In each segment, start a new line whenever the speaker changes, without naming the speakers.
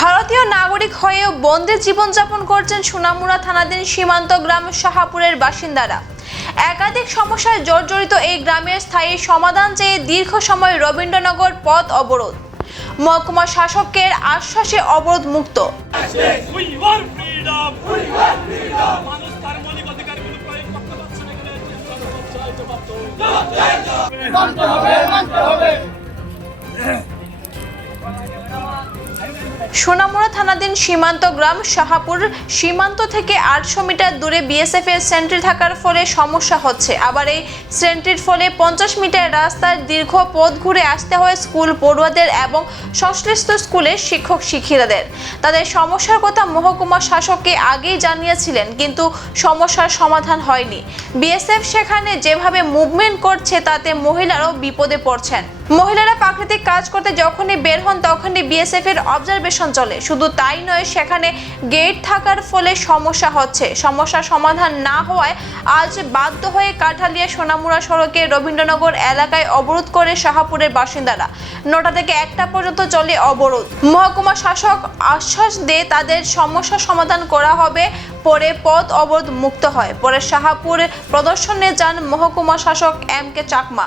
ভারতীয় নাগরিক হয়েও বন্দি জীবনযাপন করছেন সোনামুড়া থানাধীন সীমান্ত গ্রাম শাহাপুরের বাসিন্দারা। একাধিক সমস্যায় জর্জরিত এই গ্রামের স্থায়ী সমাধান চেয়ে দীর্ঘ সময় রবীন্দ্রনগর পথ অবরোধ। মহকুমা শাসকের আশ্বাসে অবরোধ মুক্ত। সোনামুড়া থানাধীন সীমান্ত গ্রাম শাহাপুর সীমান্ত থেকে আটশো মিটার দূরে বিএসএফ এর সেন্ট্রি থাকার ফলে সমস্যা হচ্ছে। আবার এই সেন্ট্রির ফলে পঞ্চাশ মিটার রাস্তার দীর্ঘ পথ ঘুরে আসতে হয় স্কুল পড়ুয়াদের এবং সংশ্লিষ্ট স্কুলের শিক্ষক শিক্ষিকাদের। তাদের সমস্যার কথা মহকুমা শাসককে আগেই জানিয়েছিলেন, কিন্তু সমস্যার সমাধান হয়নি। বিএসএফ সেখানে যেভাবে মুভমেন্ট করছে, তাতে মহিলারাও বিপদে পড়ছেন। মহিলারা প্রাকৃতিক কাজ করতে যখনই বের হন, তখনই বিএসএফ এর অবজারভেশন চলে। শুধু তাই নয়, সেখানে গেট থাকার ফলে সমস্যা হচ্ছে। সমস্যার সমাধান না হওয়ায় আজ বাধ্য হয়ে কাঠালিয়া সোনামুড়া সড়কে রবীন্দ্রনগর এলাকায় অবরোধ করে শাহাপুরের বাসিন্দারা। নটা থেকে একটা পর্যন্ত চলে অবরোধ। মহকুমা শাসক আশ্বাস দিয়ে তাদের সমস্যা সমাধান করা হবে। পরে পথ অবরোধ মুক্ত হয়। পরে শাহাপুর প্রদর্শনে যান মহকুমা শাসক এম কে চাকমা।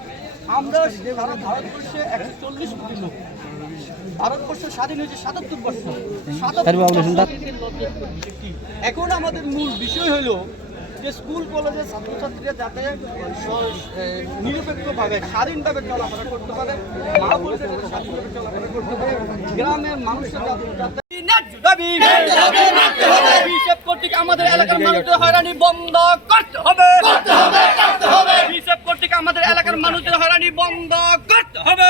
আমরা সারা ভারতবর্ষে একশো চল্লিশ কোটি লোক। ভারতবর্ষ স্বাধীন হয়েছে সাতাত্তর বছর? এখন আমাদের মূল বিষয় হলো যে স্কুল কলেজের ছাত্রছাত্রীরা যাতে নিরপেক্ষভাবে স্বাধীনভাবে চলাফেরা করতে পারে মা যাতে স্বাধীনভাবে চলাফেরা করতে পারে গ্রামের মানুষের যাতে আমাদের এলাকার মানুষদের হয়রানি বন্ধ করতে হবে কর্তৃক আমাদের এলাকার মানুষদের হয়রানি বন্ধ করতে হবে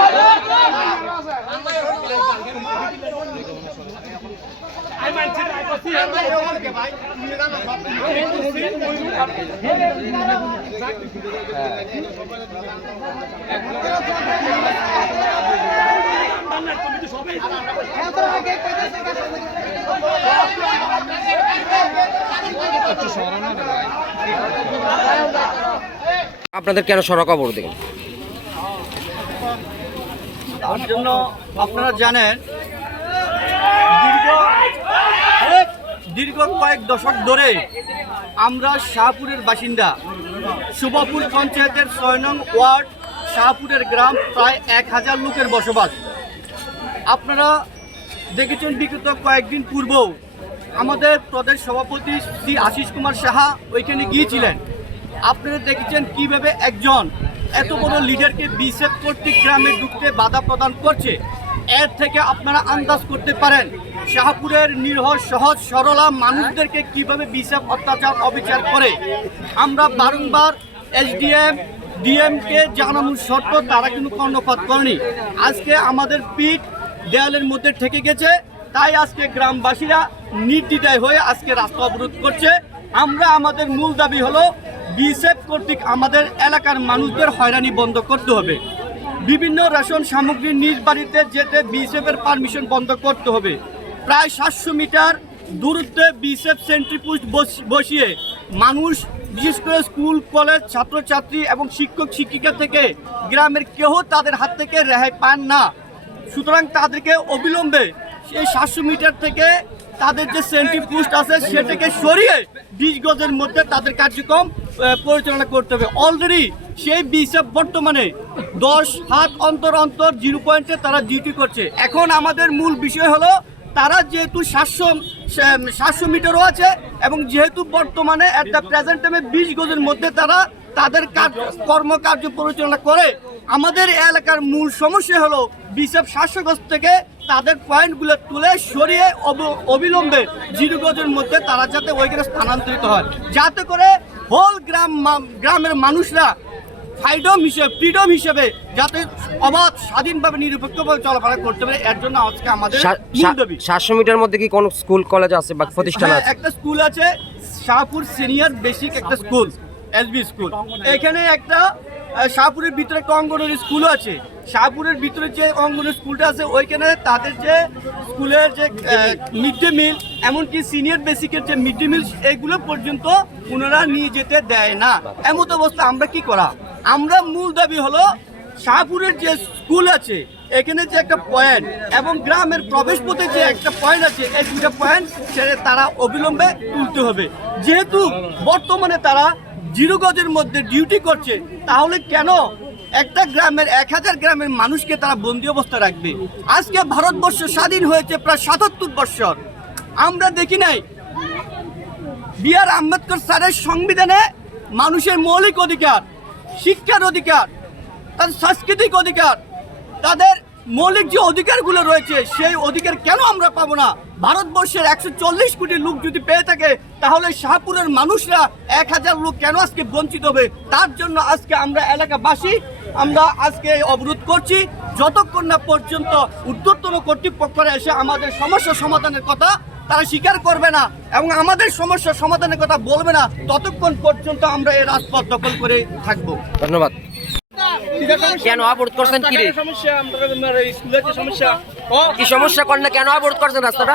আপনাদের কেন সড়ক অবরোধ
আপনারা জানেন দীর্ঘ দীর্ঘ কয়েক দশক ধরে আমরা শাহপুরের বাসিন্দা। শুভপুর পঞ্চায়েতের ছয় নং ওয়ার্ড, শাহপুরের গ্রাম, প্রায় এক হাজার লোকের বসবাস। আপনারা দেখেছেন বিগত কয়েকদিন পূর্বেও আমাদের প্রদেশ সভাপতি শ্রী আশিস কুমার সাহা ওইখানে গিয়েছিলেন। আপনারা দেখেছেন কীভাবে একজন এত বড় লিডারকে বিশেষ কর্তৃক গ্রামে ঢুকতে বাধা প্রদান করছে। এর থেকে আপনারা আন্দাজ করতে পারেন শাহপুরের নির্ভর সহজ, সরলা মানুষদেরকে কীভাবে বিশেষ অত্যাচার, অবিচার করে? আমরা বারংবার এসডিএম, ডিএমকে জানানোর শর্ত, তারা কিন্তু কর্ণপাত করেনি। আজকে আমাদের পিঠ দেয়ালের মধ্যে ঠেকে গেছে, তাই আজকে গ্রামবাসীরা নির্দ্বিধায় হয়ে আজকে রাস্তা অবরোধ করছে। আমরা আমাদের মূল দাবি হলো বিএসএফ কর্তৃক আমাদের এলাকার মানুষদের হয়রানি বন্ধ করতে হবে। বিভিন্ন রেশন সামগ্রী নিজ বাড়িতে যেতে বিএসএফ এর পারমিশন বন্ধ করতে হবে। প্রায় সাতশো মিটার দূরত্বে বিএসএফ সেন্ট্রি পোস্ট বস- বসিয়ে মানুষ, বিশেষ করে স্কুল, কলেজ, ছাত্রছাত্রী এবং শিক্ষক, শিক্ষিকা থেকে গ্রামের কেউ তাদের হাত থেকে রেহাই পান না। সুতরাং তাদেরকে অবিলম্বে সেই সাতশো মিটার থেকে তাদের যে সেন্ট্রি পোস্ট আছে সেটাকে সরিয়ে বিশ গজের মধ্যে তাদের কার্যক্রম পরিচালনা করতে হবে। অলরেডি সেই বিএসএফ বর্তমানে দশ হাত অন্তর অন্তর জিরো পয়েন্টে তারা ডিউটি করছে। এখন আমাদের মূল বিষয় হলো তারা যেহেতু সাতশো সাতশো মিটারও আছে এবং যেহেতু বর্তমানে একটা প্রেজেন্ট টাইমে বিশ গজের মধ্যে তারা তাদের কাজ, কর্মকার্য পরিচালনা করে, আমাদের এলাকার মূল সমস্যা হলো বিসেফ শাসকগঞ্জ থেকে তাদের পয়েন্টগুলো তুলে সরিয়ে অব- অবিলম্বে জিরো গজের মধ্যে তারা যাতে ওইখানে স্থানান্তরিত হয়। যাতে করে হোল গ্রাম গ্রামের মানুষরা ফ্রাইডম হিসেবে ফ্রিডম হিসেবে যাতে অবাধ স্বাধীনভাবে নিরপেক্ষভাবে চলাফেরা করতে পারে এর জন্য আজকে আমাদের
সাতশো মিটার মধ্যে কি কোনো স্কুল কলেজ আছে বা প্রতিষ্ঠান
হ্যাঁ,
আছে?
একটা স্কুল আছে শাহপুর সিনিয়র বেসিক একটা স্কুল এসবি স্কুল এখানে একটা শাহপুরের ভিতরে একটা অঙ্গনওয়াড়ি স্কুলও আছে। শাহপুরের ভিতরে যে অঙ্গনওয়াড়ি স্কুলটা আছে ওইখানে তাদের যে স্কুলের যে মিড ডে মিল এমনকি সিনিয়র বেসিকের যে মিড ডে মিল এগুলো পর্যন্ত ওনারা নিয়ে যেতে দেয় না। এমন অবস্থা আমরা কি করা? আমরা মূল দাবি হলো শাহপুরের যে স্কুল আছে, এখানে যে একটা পয়েন্ট এবং গ্রামের প্রবেশ পথে যে একটা পয়েন্ট আছে, এই দুটা পয়েন্ট সেটা তারা অবিলম্বে তুলতে হবে। যেহেতু বর্তমানে তারা জিরো গজের মধ্যে ডিউটি করছে, তাহলে কেন একটা গ্রামের এক হাজার গ্রামের মানুষকে তারা বন্দি অবস্থা রাখবে? আজকে ভারতবর্ষ স্বাধীন হয়েছে প্রায় সাতাত্তর বৎসর। আমরা দেখি নাই বি আর আম্বেদকর স্যারের সংবিধানে মানুষের মৌলিক অধিকার শিক্ষার অধিকার তাদের সাংস্কৃতিক অধিকার, তাদের মৌলিক যে অধিকারগুলো রয়েছে, সেই অধিকার কেন আমরা পাবো না? ভারতবর্ষের একশো চল্লিশ কোটি লোক যদি পেয়ে থাকে, তাহলে শাহপুরের মানুষরা এক হাজার লোক কেন আজকে বঞ্চিত হবে? তার জন্য আজকে আমরা এলাকাবাসী, আমরা আজকে অবরোধ করছি। যতক্ষণ না পর্যন্ত উদ্যোতন কর্তৃপক্ষরা এসে আমাদের সমস্যা সমাধানের কথা তারা স্বীকার করবে না এবং আমাদের সমস্যা সমাধানের কথা বলবে না ততক্ষণ পর্যন্ত আমরা এই রাজপথ দখল করে থাকব।
ধন্যবাদ। কেন অবরোধ করছেন কি
সমস্যা আমরা স্কুলের যে সমস্যা
কি সমস্যা করেন না কেন অবরোধ করছেন রাস্তাটা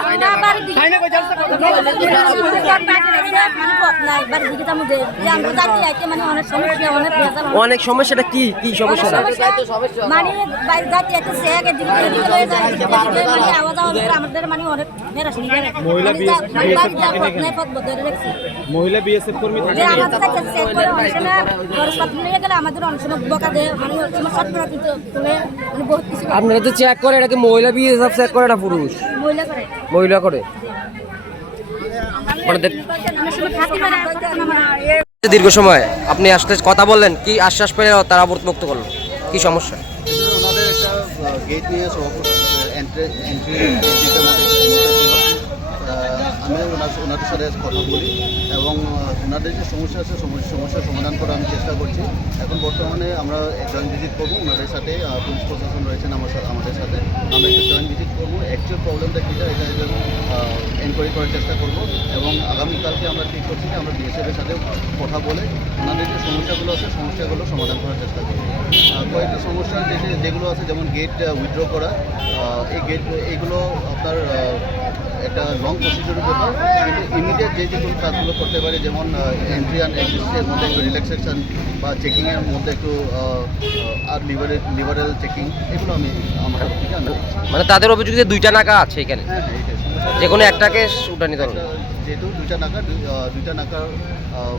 অনেক সমস্যাটা কি কি সমস্যাটা
মানে মানে করে মানে অনেক মহিলা বিএসএফ
বিএসএফ কর্মী
আমাদের করে অনেক সময় বকা দেয় মানে করে তুলে মানে বহুত কিছু
আপনারা তো চেক করে এটা কি মহিলা বিয়ে সব চেক করে না পুরুষ?
মহিলা করে। মানে
দীর্ঘ সময় আপনি আসতে কথা বললেন কি আশ্বাস পেলে তারা অবরোধ মুক্ত করল? কি সমস্যা
ওনাদের একটা গেট নিয়ে সভাপতি এন্ট্রি এন্ট্রি এন্ট্রিটার মধ্যে সমস্যা ছিল আহ, আমি ওনার ওনাদের সাথে কথা বলি এবং ওনাদের যে সমস্যা আছে, সমস্যা, সমস্যার সমাধান করার আমি চেষ্টা করছি। এখন বর্তমানে আমরা জয়েন্ট ভিজিট করব, ওনাদের সাথে পুলিশ প্রশাসন রয়েছেন আমার সাথে, আমাদের সাথে। আমরা একটা জয়েন্ট ভিজিট করব। অ্যাকচুয়াল প্রবলেমটা কী এটা এনকোয়ারি করার চেষ্টা করব এবং আগামীকালকে আমরা ঠিক করছি যে আমরা বিএসএফের সাথে কথা বলে ওনাদের যে সমস্যাগুলো আছে, সমস্যাগুলো সমাধান করার চেষ্টা করব। কয়েকটি সমস্যা যেগুলো আছে, যেমন গেট উইথড্র করা এই গেট এইগুলো আপনার একটা লং প্রসিডিউরের ব্যাপার কিন্তু ইমিডিয়েট যে যে কোনো কাজগুলো করতে পারে যেমন এন্ট্রি অ্যান্ড এক্সিস্টের মধ্যে একটু রিল্যাক্সেশন বা চেকিংয়ের মধ্যে একটু আর লিবারেল লিবারেল চেকিং এগুলো আমি আমার থেকে
মানে তাদের অভিযোগ দুইটা নাকা আছে এখানে?
হ্যাঁ হ্যাঁ
যে কোনো একটাকে উঠা নিতে হবে
যেহেতু দুইটা নাকা দুইটা নাকার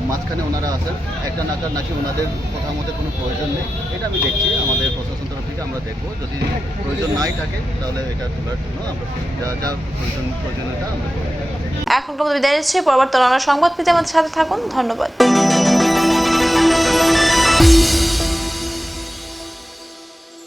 মাঝখানে ওনারা আছেন একটা নাকার নাকি ওনাদের কথা মতে কোনো প্রয়োজন নেই এটা আমি দেখছি তরফ থেকে আমরা দেখব। যদি প্রয়োজন নাই থাকে, তাহলে এটা তোলার জন্য আমরা যা যা প্রয়োজন, প্রয়োজনীয়তা আমরা এখন
এখন বিদায় নিচ্ছি পরবর্তী অন্য সংবাদ পেতে আমাদের সাথে থাকুন। ধন্যবাদ।